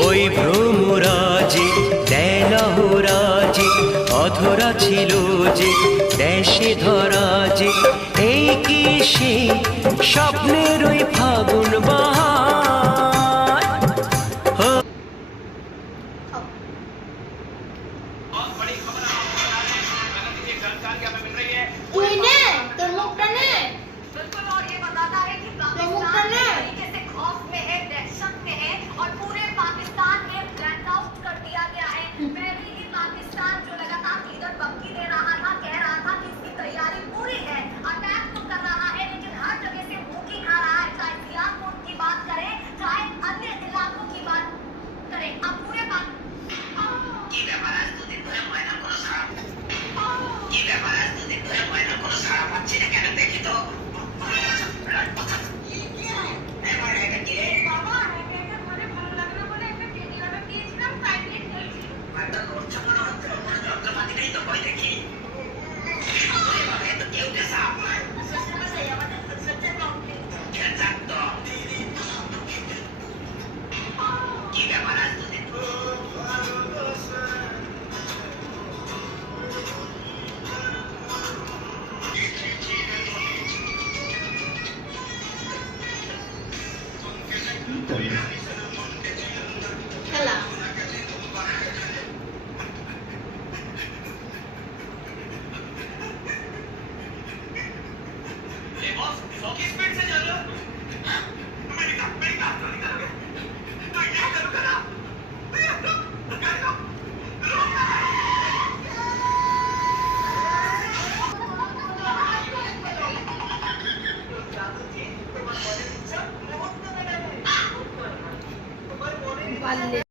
ওই ভ্রমরাজে দেলহরাজে অধরা ছিল যে দেশে ধরা যে এই কি সে স্বপ্নের ওই ফাগুন বাহার তোর মুখটা নে बिल्कुल और ये बताता है कि पाकिस्तान तरीके से खौफ में है, दहशत में है और पूरे पाकिस्तान में ब्लैकआउट कर दिया गया है। पहले ही पाकिस्तान जो लगातार इधर धमकी दे रहा था, कह रहा था कि इसकी तैयारी पूरी है, अटैक तो कर रहा है, लेकिन हर जगह से मुंह खा रहा है। चाहे सियालकोट की बात करें, चाहे अन्य इलाकों की बात करें, अब पूरे খেলা बॉस 100 की स्पीड से चल रहे हो। मेरी बात